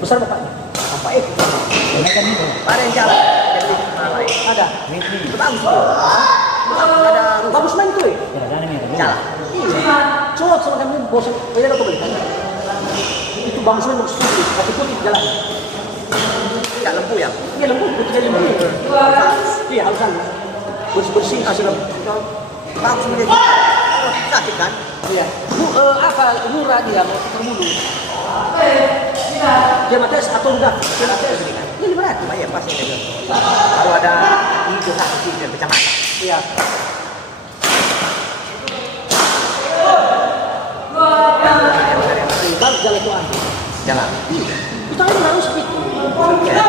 Besar bapaknya. Apa itu? Kenaikan itu. Ada yang jalan. Jadi malah Ada. itu bagus tuh. Ada Bagus main tuh. Ya, dan ini ada. jalan. Iya. Coba sama kami bosan. Beda atau beli? Itu bagus main bagus putih. Tapi putih jalan. Tidak lembu ya. Iya lembu putih jadi lembu. Iya harus halus. Bersih kasih lembu. Bagus menjadi sakit kan? Iya. Apa murah dia mau terbulu. Dia mates atau enggak? Dia mates. Ini berat. Oh iya pasti ada. Kalau ada hijau sakit di kecamatan. Iya. Baru jalan tuan. Jalan. Kita ini harus itu. Ya.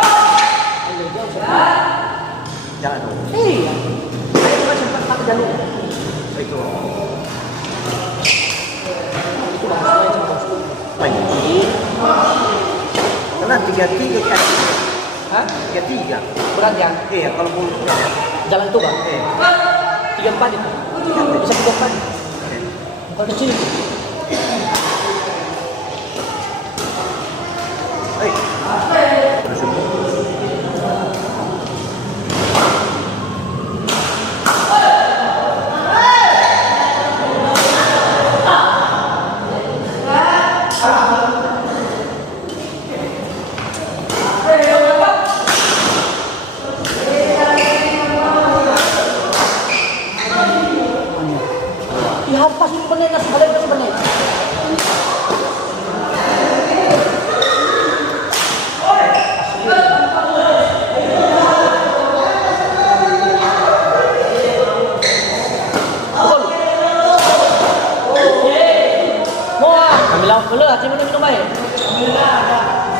Jalan dong. Iya. Saya juga sempat pakai jalur. Itu. Itu bagus main sama bagus. Baik. Karena 33 kan. Hah? 33. Berat ya? Iya kalau mulut ya. Jalan itu bang. Iya. 34 itu. Bisa 34. Kalau kecil itu. Dihampas itu benar, nasi balik itu benar. Ambil lauk dulu, hati minum air.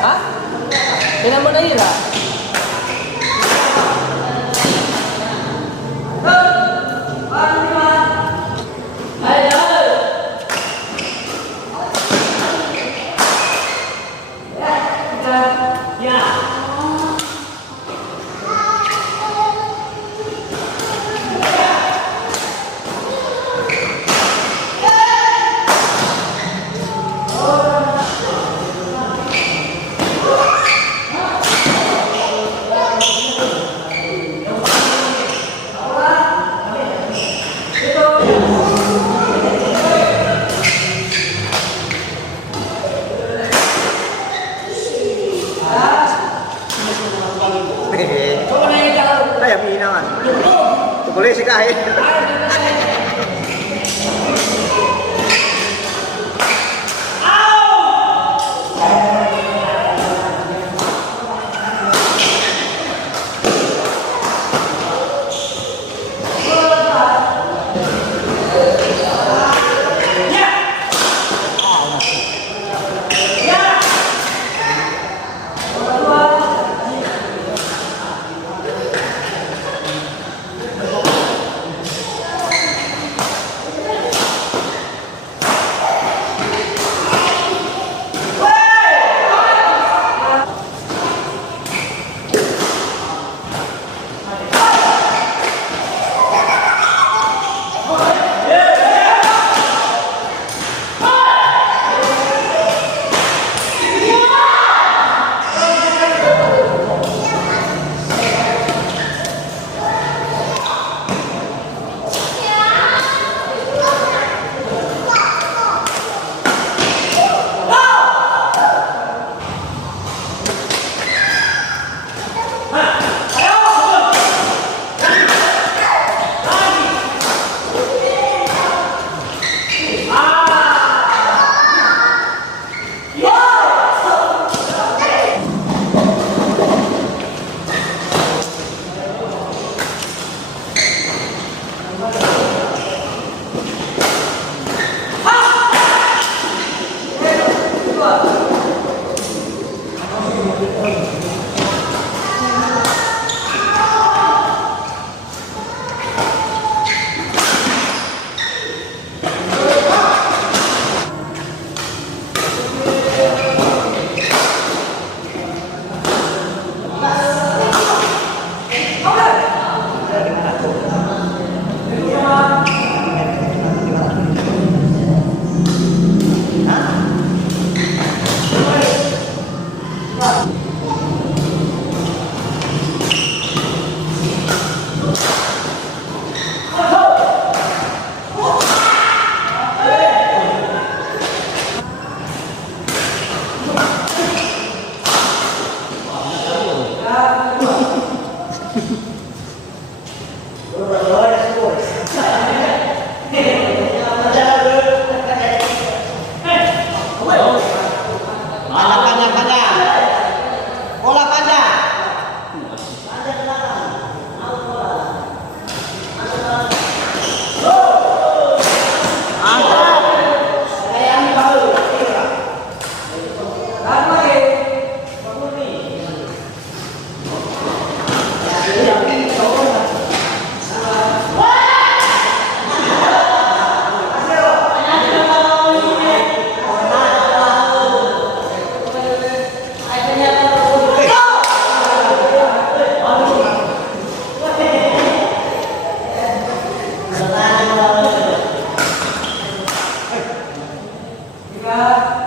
Hah? Dengan mana ini lah? Kayak minawan. Boleh sih kahit. Tiga,